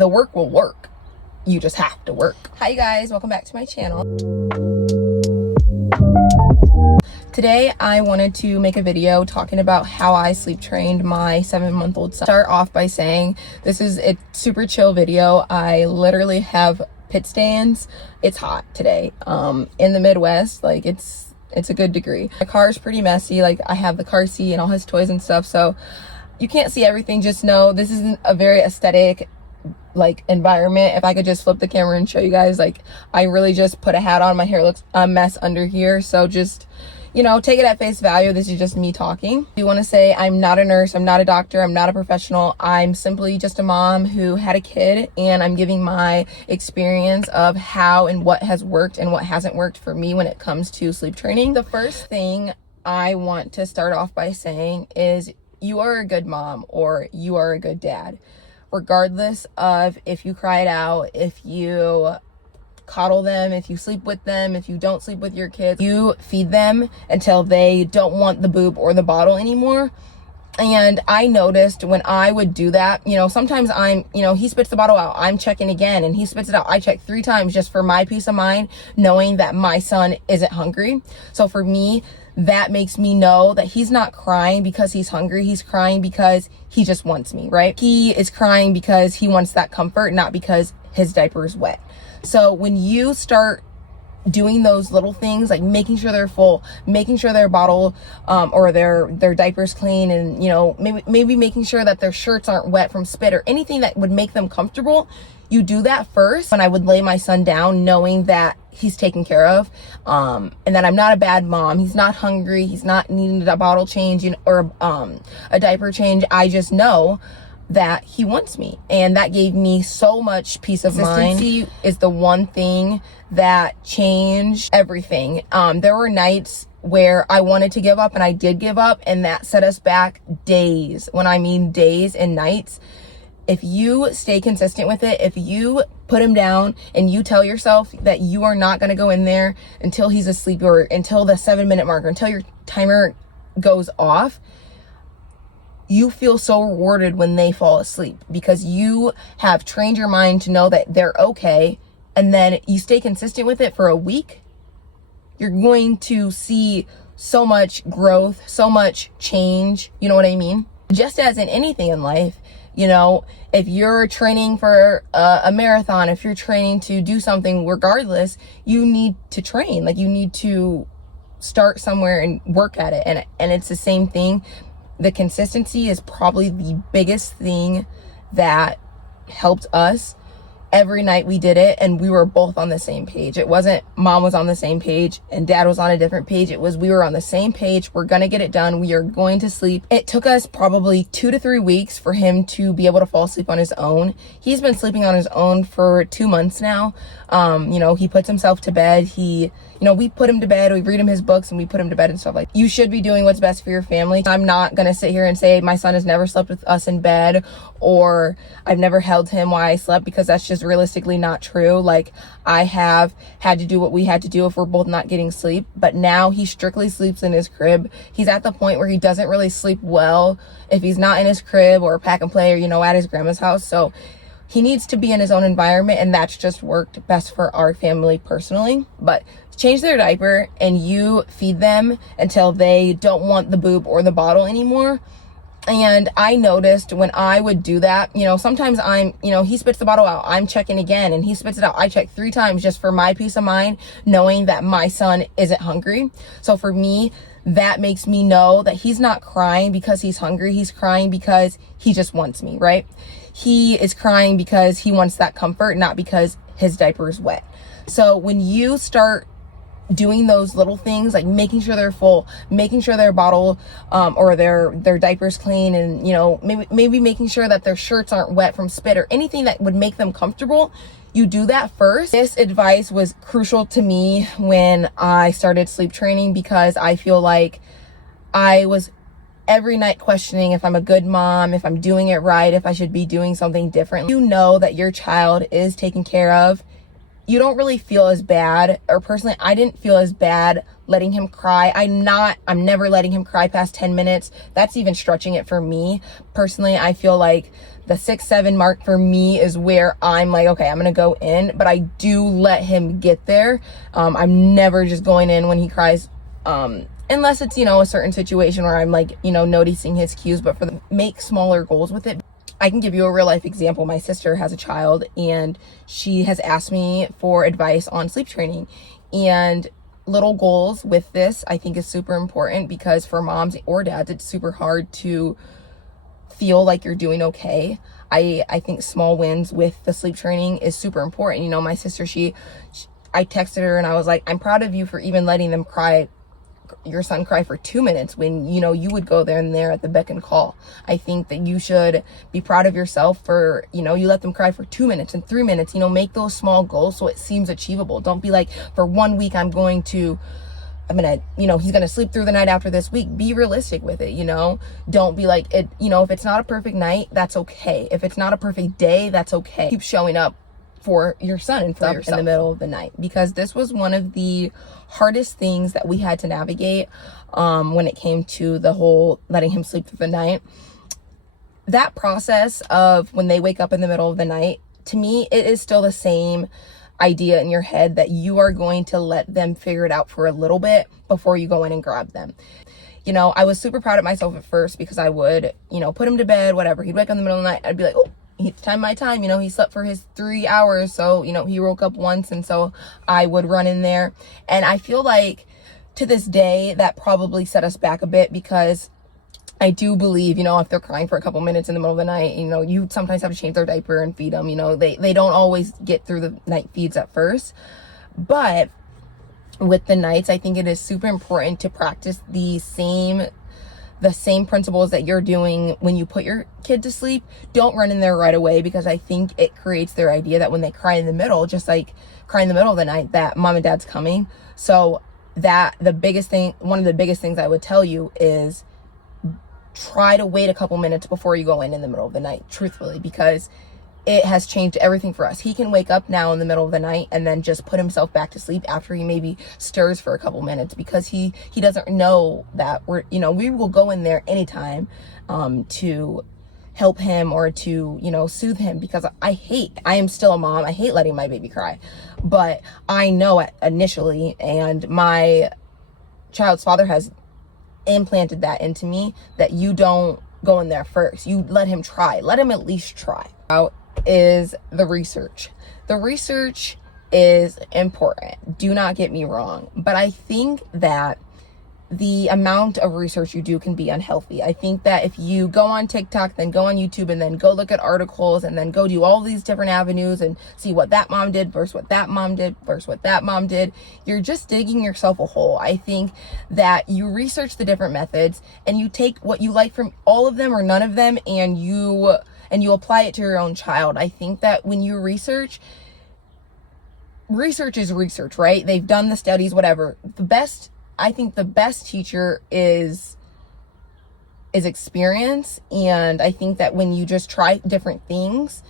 the work will work. You just have to work. Hi you guys, welcome back to my channel. Today I wanted to make a video talking about how I sleep trained my 7-month-old son. Start off by saying this is a super chill video. I literally have pit stains. It's hot today in the Midwest. Like it's a good degree. My car is pretty messy. Like I have the car seat and all his toys and stuff, so you can't see everything. Just know this isn't a very aesthetic like environment. If I could just flip the camera and show you guys, like I really just put a hat on. My hair looks a mess under here, so just, you know, take it at face value. This is just me talking. I want to say I'm not a nurse, I'm not a doctor, I'm not a professional. I'm simply just a mom who had a kid, and I'm giving my experience of how and what has worked and what hasn't worked for me when it comes to sleep training. The first thing I want to start off by saying is you are a good mom or you are a good dad. Regardless of if you cry it out, if you coddle them, if you sleep with them, if you don't sleep with your kids, you feed them until they don't want the boob or the bottle anymore. And I noticed when I would do that, you know, sometimes he spits the bottle out, I'm checking again, and he spits it out, I check 3 times just for my peace of mind, knowing that my son isn't hungry. So for me, that makes me know that he's not crying because he's hungry. He's crying because he just wants me, right? He is crying because he wants that comfort, not because his diaper is wet. So when you start doing those little things, like making sure they're full, making sure their bottle or their diaper's clean, and, you know, maybe making sure that their shirts aren't wet from spit or anything that would make them comfortable, you do that first. When I would lay my son down, knowing that he's taken care of, and that I'm not a bad mom. He's not hungry. He's not needing a bottle change, you know, or a diaper change. I just know that he wants me, and that gave me so much peace of mind. Consistency is the one thing that changed everything. There were nights where I wanted to give up, and I did give up, and that set us back days. When I mean days and nights. If you stay consistent with it, if you put him down and you tell yourself that you are not going to go in there until he's asleep or until the 7-minute marker, until your timer goes off, you feel so rewarded when they fall asleep because you have trained your mind to know that they're okay. And then you stay consistent with it for a week, you're going to see so much growth, so much change. You know what I mean? Just as in anything in life, you know, if you're training for a marathon, if you're training to do something, regardless, you need to train. Like you need to start somewhere and work at it. And it's the same thing. The consistency is probably the biggest thing that helped us. Every night we did it, and we were both on the same page. It wasn't mom was on the same page and dad was on a different page. It was we were on the same page. We're gonna get it done. We are going to sleep. It took us probably 2 to 3 weeks for him to be able to fall asleep on his own. He's been sleeping on his own for 2 months now. You know, he puts himself to bed. We put him to bed, we read him his books, and we put him to bed and stuff. Like, you should be doing what's best for your family. I'm not gonna sit here and say my son has never slept with us in bed, or I've never held him while I slept, because that's just realistically not true. Like, I have had to do what we had to do if we're both not getting sleep, but now he strictly sleeps in his crib. He's at the point where he doesn't really sleep well if he's not in his crib or pack and play or, you know, at his grandma's house. So he needs to be in his own environment, and that's just worked best for our family personally. But change their diaper and you feed them until they don't want the boob or the bottle anymore. And I noticed when I would do that, you know, sometimes he spits the bottle out, I'm checking again, and he spits it out, I check 3 times just for my peace of mind, knowing that my son isn't hungry. So for me, that makes me know that he's not crying because he's hungry. He's crying because he just wants me, right? He is crying because he wants that comfort, not because his diaper is wet. So when you start doing those little things, like making sure they're full, making sure their bottle or their diaper's clean, and, you know, maybe making sure that their shirts aren't wet from spit or anything that would make them comfortable, you do that first. This advice was crucial to me when I started sleep training, because I feel like I was every night questioning if I'm a good mom, if I'm doing it right, if I should be doing something different. You know that your child is taken care of, you don't really feel as bad, or personally, I didn't feel as bad letting him cry. I'm never letting him cry past 10 minutes. That's even stretching it for me. Personally, I feel like the 6-7 mark for me is where I'm like, okay, I'm gonna go in, but I do let him get there. I'm never just going in when he cries, unless it's, a certain situation where I'm like, noticing his cues. But make smaller goals with it. I can give you a real life example. My sister has a child and she has asked me for advice on sleep training, and little goals with this I think is super important, because for moms or dads, it's super hard to feel like you're doing okay. I think small wins with the sleep training is super important. My sister, I texted her and I was like, I'm proud of you for even letting your son cry for 2 minutes when you would go there and there at the beck and call. I think that you should be proud of yourself for you let them cry for 2 minutes and 3 minutes. Make those small goals so it seems achievable. Don't be like, for 1 week he's gonna sleep through the night after this week. Be realistic with it. Don't be like it. If it's not a perfect night, that's okay. If it's not a perfect day, that's okay. Keep showing up for your son and for yourself in the middle of the night, because this was one of the hardest things that we had to navigate when it came to the whole letting him sleep through the night. That process of when they wake up in the middle of the night, to me, it is still the same idea in your head that you are going to let them figure it out for a little bit before you go in and grab them. I was super proud of myself at first, because I would, put him to bed, whatever. He'd wake up in the middle of the night. I'd be like, oh, it's my time. He slept for his 3 hours. So, he woke up once. And so I would run in there. And I feel like to this day, that probably set us back a bit, because I do believe, if they're crying for a couple minutes in the middle of the night, you sometimes have to change their diaper and feed them. They don't always get through the night feeds at first. But with the nights, I think it is super important to practice the same principles that you're doing when you put your kid to sleep. Don't run in there right away, because I think it creates their idea that when they cry in the middle, just like cry in the middle of the night, that mom and dad's coming. So one of the biggest things I would tell you is try to wait a couple minutes before you go in the middle of the night, truthfully, because it has changed everything for us. He can wake up now in the middle of the night and then just put himself back to sleep after he maybe stirs for a couple minutes, because he doesn't know that we will go in there anytime to help him or to soothe him, because I am still a mom. I hate letting my baby cry, but I know initially, and my child's father has implanted that into me, that you don't go in there first. You let him try. Let him at least try. Out is the research. The research is important. Do not get me wrong. But I think that the amount of research you do can be unhealthy. I think that if you go on TikTok, then go on YouTube, and then go look at articles, and then go do all these different avenues and see what that mom did versus what that mom did versus what that mom did, you're just digging yourself a hole. I think that you research the different methods and you take what you like from all of them or none of them, and you apply it to your own child. I think that when you research is research, right? They've done the studies, whatever. I think the best teacher is experience. And I think that when you just try different things,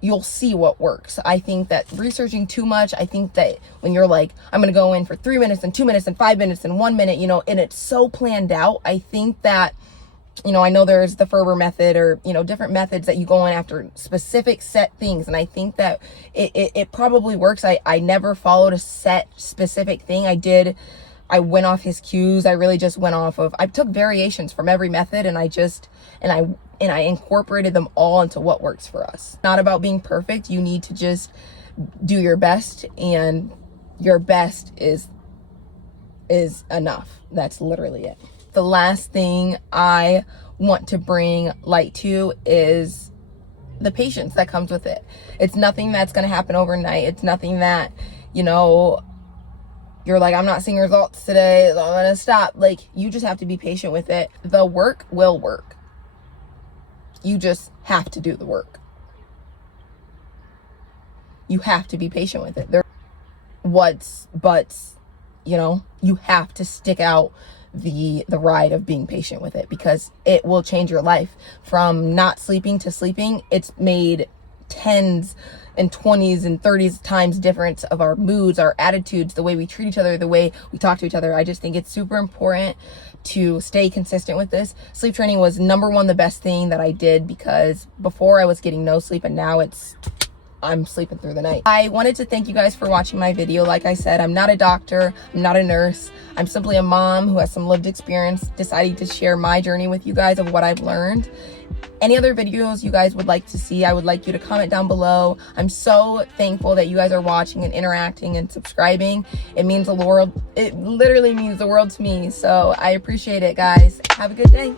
you'll see what works. I think that researching too much, I think that when you're like, I'm going to go in for 3 minutes and 2 minutes and 5 minutes and 1 minute, and it's so planned out, I think that, I know there's the Ferber method or, different methods that you go in after specific set things. And I think that it probably works. I never followed a set specific thing. I went off his cues. I really just went off of, I took variations from every method, and I incorporated them all into what works for us. Not about being perfect. You need to just do your best, and your best is enough. That's literally it. The last thing I want to bring light to is the patience that comes with it. It's nothing that's going to happen overnight. It's nothing that, you're like, I'm not seeing results today, so I'm going to stop. Like, you just have to be patient with it. The work will work. You just have to do the work. You have to be patient with it. You have to stick out the ride of being patient with it, because it will change your life. From not sleeping to sleeping, it's made tens and 20s and 30s times difference of our moods, our attitudes, the way we treat each other, the way we talk to each other. I just think it's super important to stay consistent with this. Sleep training was number one, the best thing that I did, because before I was getting no sleep and now I'm sleeping through the night. I wanted to thank you guys for watching my video. Like I said, I'm not a doctor, I'm not a nurse. I'm simply a mom who has some lived experience, deciding to share my journey with you guys of what I've learned. Any other videos you guys would like to see, I would like you to comment down below. I'm so thankful that you guys are watching and interacting and subscribing. It means the world. It literally means the world to me. So I appreciate it, guys. Have a good day.